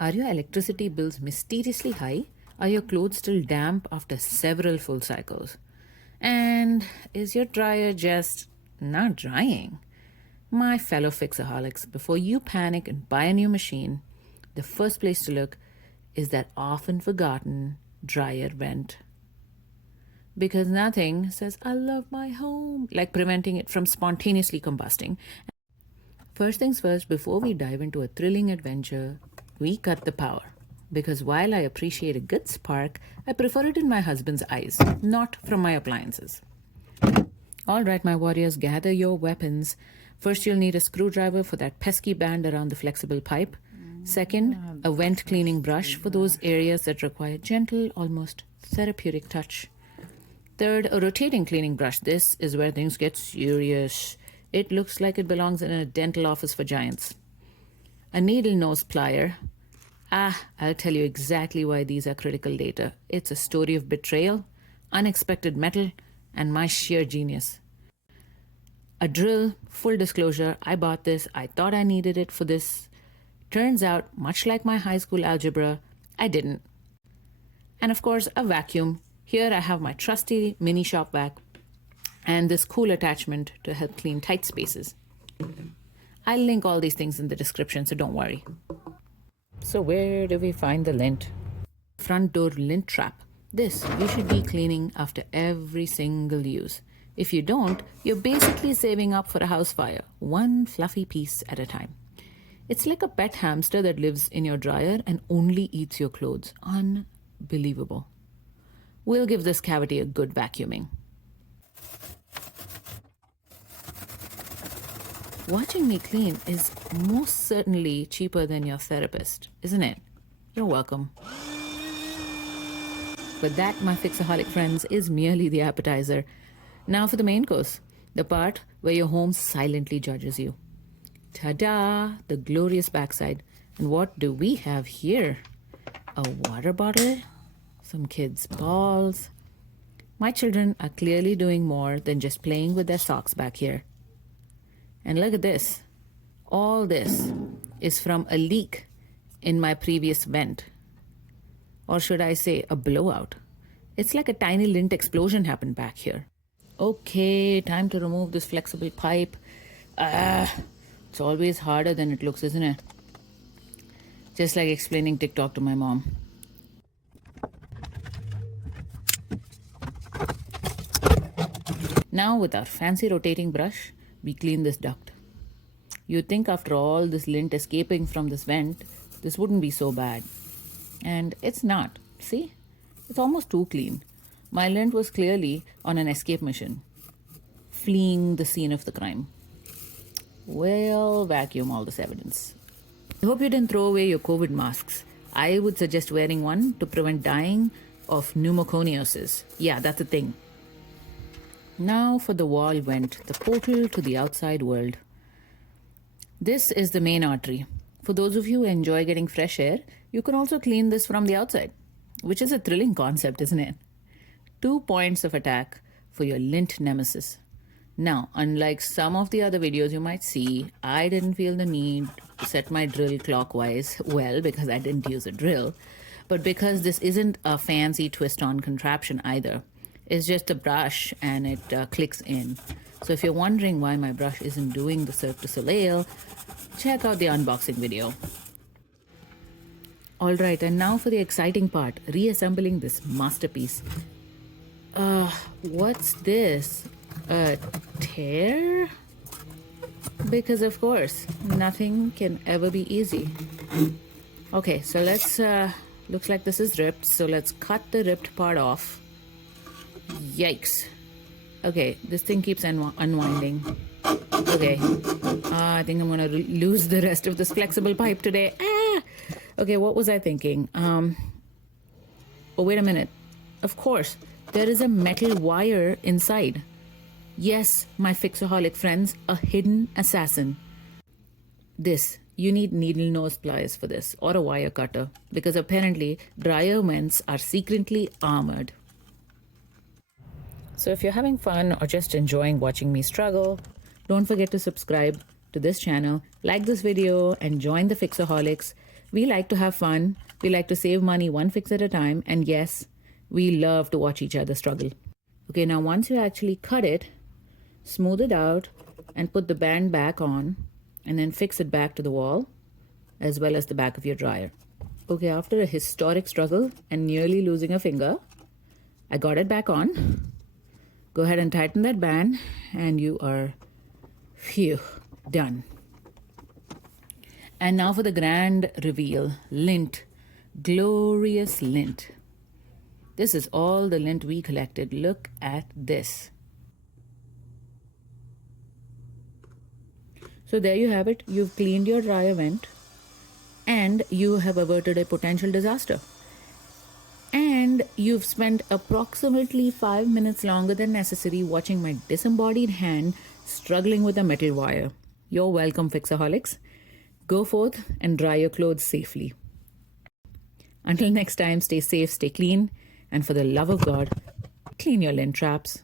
Are your electricity bills mysteriously high? Are your clothes still damp after several full cycles? And is your dryer just not drying? My fellow Fixaholics, before you panic and buy a new machine, the first place to look is that often forgotten dryer vent. Because nothing says, I love my home, like preventing it from spontaneously combusting. First things first, before we dive into a thrilling adventure, we cut the power. Because while I appreciate a good spark, I prefer it in my husband's eyes, not from my appliances. All right, my warriors, gather your weapons. First, you'll need a screwdriver for that pesky band around the flexible pipe. Second, a vent cleaning brush for those areas that require gentle, almost therapeutic touch. Third, a rotating cleaning brush. This is where things get serious. It looks like it belongs in a dental office for giants. A needle nose plier. I'll tell you exactly why these are critical later. It's a story of betrayal, unexpected metal, and my sheer genius. A drill, full disclosure, I bought this. I thought I needed it for this. Turns out, much like my high school algebra, I didn't. And of course, a vacuum. Here I have my trusty mini shop vac and this cool attachment to help clean tight spaces. I'll link all these things in the description, so don't worry. So where do we find the lint? Front door lint trap. This you should be cleaning after every single use. If you don't, you're basically saving up for a house fire, one fluffy piece at a time. It's like a pet hamster that lives in your dryer and only eats your clothes. Unbelievable. We'll give this cavity a good vacuuming. Watching me clean is most certainly cheaper than your therapist, isn't it? You're welcome. But that, my Fixaholic friends, is merely the appetizer. Now for the main course, the part where your home silently judges you. Ta-da! The glorious backside. And what do we have here? A water bottle? Some kids' balls. My children are clearly doing more than just playing with their socks back here. And look at this. All this is from a leak in my previous vent. Or should I say a blowout. It's like a tiny lint explosion happened back here. Okay, time to remove this flexible pipe. It's always harder than it looks, isn't it? Just like explaining TikTok to my mom. Now with our fancy rotating brush, we clean this duct. You'd think after all this lint escaping from this vent, this wouldn't be so bad. And it's not. See? It's almost too clean. My lint was clearly on an escape mission, fleeing the scene of the crime. We'll vacuum all this evidence. I hope you didn't throw away your COVID masks. I would suggest wearing one to prevent dying of pneumoconiosis. Yeah, that's a thing. Now for the wall vent, the portal to the outside world. This is the main artery. For those of you who enjoy getting fresh air, you can also clean this from the outside, which is a thrilling concept, isn't it? 2 points of attack for your lint nemesis. Now, unlike some of the other videos you might see, I didn't feel the need to set my drill clockwise, well, because I didn't use a drill, but because this isn't a fancy twist-on contraption either. It's just a brush and it clicks in. So if you're wondering why my brush isn't doing the Cirque du Soleil, check out the unboxing video. Alright, and now for the exciting part, reassembling this masterpiece. What's this? A tear? Because of course, nothing can ever be easy. Okay, so let's, looks like this is ripped, so let's cut the ripped part off. Yikes. Okay, this thing keeps unwinding. Okay, I think I'm gonna lose the rest of this flexible pipe today. Okay, what was I thinking? Oh, wait a minute. Of course, there is a metal wire inside. Yes, my Fixaholic friends, a hidden assassin. You need needle nose pliers for this, or a wire cutter, because apparently dryer vents are secretly armored. So if you're having fun or just enjoying watching me struggle, don't forget to subscribe to this channel, like this video, and join the Fixaholics. We like to have fun, we like to save money one fix at a time, and yes, we love to watch each other struggle. Okay, now once you actually cut it, smooth it out, and put the band back on, and then fix it back to the wall, as well as the back of your dryer. Okay, after a historic struggle and nearly losing a finger, I got it back on. Go ahead and tighten that band, and you are, phew, done. And now for the grand reveal, lint. Glorious lint. This is all the lint we collected. Look at this. So there you have it. You've cleaned your dryer vent and you have averted a potential disaster. And you've spent approximately 5 minutes longer than necessary watching my disembodied hand struggling with a metal wire. You're welcome, Fixaholics. Go forth and dry your clothes safely. Until next time, stay safe, stay clean, and for the love of God, clean your lint traps.